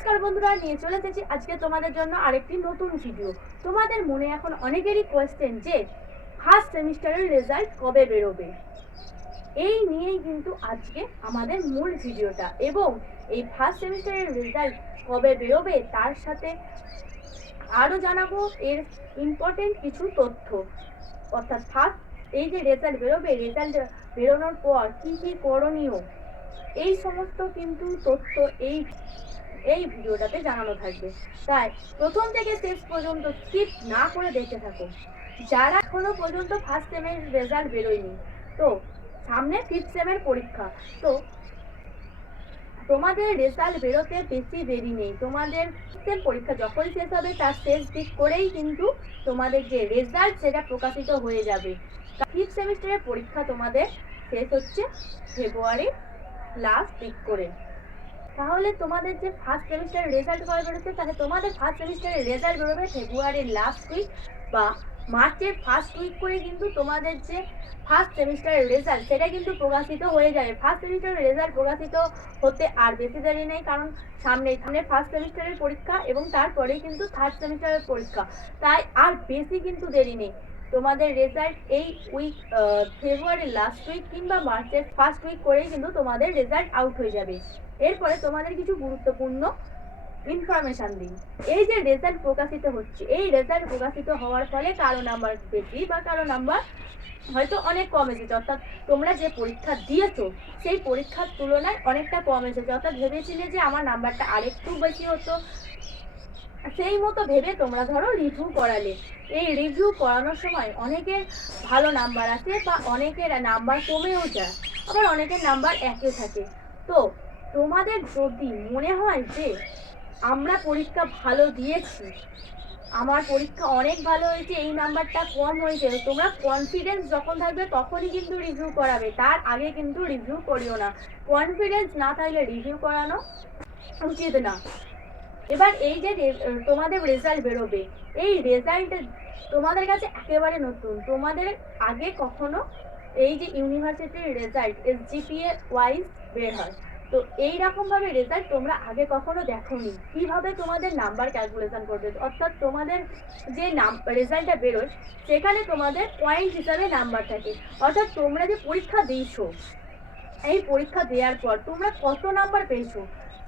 নমস্কার বন্ধুরা, নিয়ে চলে এসেছি আজকে তোমাদের জন্য আরেকটি নতুন ভিডিও তোমাদের মনে এখন অনেকেরই কোয়েশ্চেন যে ফার্স্ট সেমিস্টারের রেজাল্ট কবে বেরোবে? এই নিয়েই কিন্তু আজকে আমাদের মূল ভিডিওটা এবং এই ফার্স্ট সেমিস্টারের রেজাল্ট কবে বেরোবে, তার সাথে আরও জানাব এর ইম্পর্টেন্ট কিছু তথ্য। অর্থাৎ ফার্স্ট এই যে রেজাল্ট বেরোবে রেজাল্ট বেরোনোর পর কী কী করণীয়? এই সমস্ত কিন্তু তথ্য এই এই ভিডিওটাতে জানানো থাকবে। তাই প্রথম থেকে শেষ পর্যন্ত স্কিপ না করে দেখতে থাকো। যারা এখনও পর্যন্ত ফার্স্ট সেমের রেজাল্ট বেরোয়নি, তো সামনে ফিফথ সেমের পরীক্ষা। তো তোমাদের রেজাল্ট বেরোতে বেশি দেরি নেই। তোমাদের সেম পরীক্ষা যখন শেষ হবে, তার শেষ দিক করেই কিন্তু তোমাদের যে রেজাল্ট সেটা প্রকাশিত হয়ে যাবে। ফিফথ সেমিস্টারের পরীক্ষা তোমাদের শেষ হচ্ছে ফেব্রুয়ারি লাস্ট উইক করে। তাহলে তোমাদের যে ফার্স্ট সেমিস্টারের রেজাল্ট কবে বেরোচ্ছে তাহলে তোমাদের ফার্স্ট সেমিস্টারের রেজাল্ট বেরোবে ফেব্রুয়ারির লাস্ট উইক বা মার্চের ফার্স্ট উইক করে কিন্তু তোমাদের যে ফার্স্ট সেমিস্টারের রেজাল্ট সেটা কিন্তু প্রকাশিত হয়ে যাবে। ফার্স্ট সেমিস্টারের রেজাল্ট প্রকাশিত হতে আর বেশি দেরি নেই, কারণ সামনে সামনে ফার্স্ট সেমিস্টারের পরীক্ষা এবং তারপরেই কিন্তু থার্ড সেমিস্টারের পরীক্ষা। তাই আর বেশি কিন্তু দেরি নেই। তোমাদের রেজাল্ট এই উইক ফেব্রুয়ারির লাস্ট উইক কিংবা মার্চের ফার্স্ট উইক করেই কিন্তু তোমাদের রেজাল্ট আউট হয়ে যাবে। এরপরে তোমাদের কিছু গুরুত্বপূর্ণ ইনফরমেশন দিই। এই যে রেজাল্ট প্রকাশিত হচ্ছে, এই রেজাল্ট প্রকাশিত হওয়ার ফলে কারও নাম্বার বেশি বা কারও নাম্বার হয়তো অনেক কম এসেছে। অর্থাৎ তোমরা যে পরীক্ষা দিয়েছ, সেই পরীক্ষার তুলনায় অনেকটা কম এসেছে। অর্থাৎ ভেবেছিলে যে আমার নাম্বারটা আরেকটু বেশি হতো। সেই মতো ভেবে তোমরা ধরো রিভিউ করালে। এই রিভিউ করানোর সময় অনেকের ভালো নাম্বার আছে বা অনেকের নাম্বার কমেও যায়। আবার অনেকের নাম্বার একই থাকে। তো তোমাদের যদি মনে হয় যে আমরা পরীক্ষা ভালো দিয়েছি, আমার পরীক্ষা অনেক ভালো হয়েছে, এই নাম্বারটা কম হয়েছে তোমরা কনফিডেন্স যখন থাকবে তখনই কিন্তু রিভিউ করাবে, তার আগে কিন্তু রিভিউ করিও না। কনফিডেন্স না থাকলে রিভিউ করানো উচিত না। এবার এই যে তোমাদের রেজাল্ট বেরোবে, এই রেজাল্ট তোমাদের কাছে একেবারে নতুন, তোমাদের আগে কখনো এই যে ইউনিভার্সিটির রেজাল্ট এস এসজিপিএ ওয়াইজ বের হয়। তো এই ভাবে রেজাল্ট তোমরা আগে কখনো দেখোনি। কীভাবে তোমাদের নাম্বার ক্যালকুলেশন করবে অর্থাৎ তোমাদের যে নাম রেজাল্টটা বেরোয়, সেখানে তোমাদের পয়েন্ট হিসাবে নাম্বার থাকে। অর্থাৎ তোমরা যে পরীক্ষা দিয়েছ, এই পরীক্ষা দেওয়ার পর তোমরা কত নাম্বার পেয়েছ,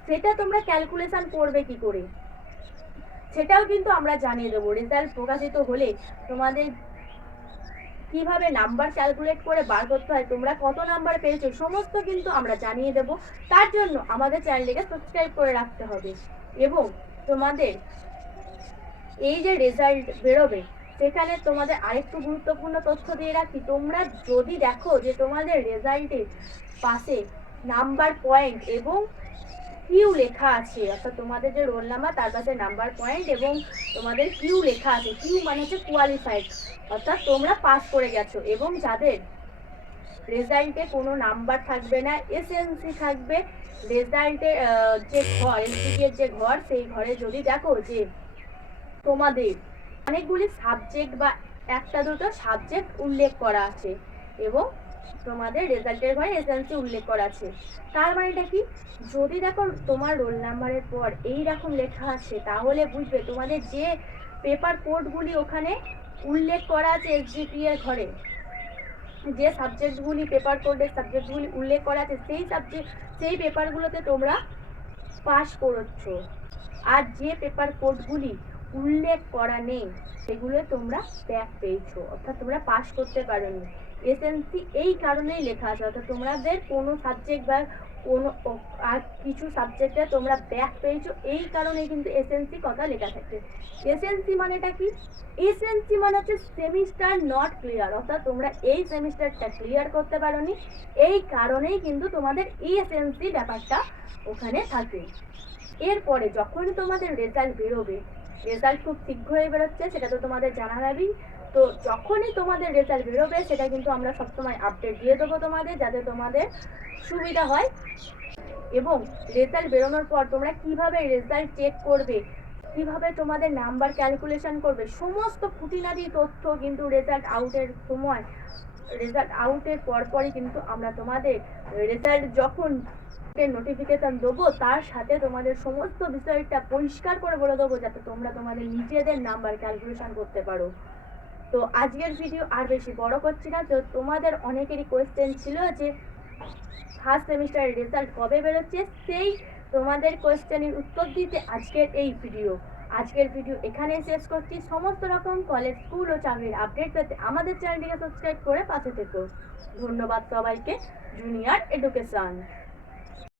সেটা তোমরা ক্যালকুলেশন করবে কি করে? সেটাও কিন্তু আমরা জানিয়ে দেবো। রেজাল্ট প্রকাশিত হলে তোমাদের কীভাবে নাম্বার ক্যালকুলেট করে বার করতে হয়, তোমরা কত নাম্বার পেয়েছ, সমস্ত কিন্তু আমরা জানিয়ে দেব। তার জন্য আমাদের চ্যানেলটিকে সাবস্ক্রাইব করে রাখতে হবে এবং তোমাদের এই যে রেজাল্ট বেরোবে, সেখানে তোমাদের আরেকটু গুরুত্বপূর্ণ তথ্য দিয়ে রাখি। তোমরা যদি দেখো যে তোমাদের রেজাল্টের পাশে নাম্বার পয়েন্ট এবং কিউ লেখা আছে, অর্থাৎ তোমাদের যে রোল নাম্বার তার পাশে নাম্বার পয়েন্ট এবং তোমাদের কিউ লেখা আছে। কিউ মানে হচ্ছে কোয়ালিফাইড অর্থাৎ তোমরা পাস করে গেছো এবং যাদের রেজাল্টে কোনো নাম্বার থাকবে না এসএনসি থাকবে রেজাল্টে যে ঘর এনসিপি এর যে ঘর, সেই ঘরে যদি দেখো যে তোমাদের অনেকগুলি সাবজেক্ট বা একটা দুটো সাবজেক্ট উল্লেখ করা আছে এবং তোমাদের রেজাল্টের ঘরে এসএনসি উল্লেখ করা আছে। তার মানেটা কি? যদি দেখো তোমার রোল নাম্বারের পর এই রকম লেখা আছে, তাহলে বুঝবে তোমাদের যে পেপার কোডগুলি ওখানে উল্লেখ করা আছে এসজিপি এর ঘরে, যে সাবজেক্টগুলি পেপার কোডের সাবজেক্টগুলি উল্লেখ করা আছে, সেই সাবজেক্ট, সেই পেপারগুলোতে তোমরা পাস করছ। আর যে পেপার কোডগুলি উল্লেখ করা নেই, সেগুলো তোমরা ব্যাক পেয়েছ, অর্থাৎ তোমরা পাস করতে পারোনি। এসএনসি এই কারণেই লেখা আছে, অর্থাৎ তোমাদের কোনো সাবজেক্ট বা কোনো আর কিছু সাবজেক্টে তোমরা ব্যাক পেয়েছ, এই কারণেই কিন্তু এসএনসি কথা লেখা থাকে। এসএনসি মানেটা কি? এসএনসি মানে হচ্ছে সেমিস্টার নট ক্লিয়ার অর্থাৎ তোমরা এই সেমিস্টারটা ক্লিয়ার করতে পারোনি, এই কারণেই কিন্তু তোমাদের এসএনসি ব্যাপারটা ওখানে থাকে। এরপরে যখন তোমাদের রেজাল্ট বেরোবে রেজাল্ট খুব শীঘ্রই বেরোচ্ছে, সেটা তো তোমাদের জানাবেই তো যখনই তোমাদের রেজাল্ট বেরোবে, সেটা কিন্তু আমরা সবসময় আপডেট দিয়ে দেবো তোমাদের, যাতে তোমাদের সুবিধা হয়। এবং রেজাল্ট বেরোনোর পর তোমরা কীভাবে রেজাল্ট চেক করবে, কীভাবে তোমাদের নাম্বার ক্যালকুলেশন করবে, সমস্ত খুঁটিনাটি তথ্য কিন্তু রেজাল্ট আউটের সময় রেজাল্ট আউটের পরপরই কিন্তু আমরা তোমাদের রেজাল্ট যখন নোটিফিকেশন দেবো, তার সাথে তোমাদের সমস্ত বিষয়টা পরিষ্কার করে বলে দেবো, যাতে তোমরা তোমাদের নিজেদের নাম্বার ক্যালকুলেশন করতে পারো। তো আজকের ভিডিও আর বেশি বড় করছি না, তো তোমাদের অনেকেরই কোয়েশ্চেন ছিল যে ফার্স্ট সেমিস্টারের রেজাল্ট কবে বেরোচ্ছে? সেই তোমাদের কোয়েশ্চেনের উত্তর দিতে আজকের এই ভিডিও আজকের ভিডিও এখানেই শেষ করছি। সমস্ত রকম কলেজ স্কুল ও চাকরির আপডেট পেতে আমাদের চ্যানেলটিকে সাবস্ক্রাইব করে পাশে থেকো। ধন্যবাদ সবাইকে। Junior education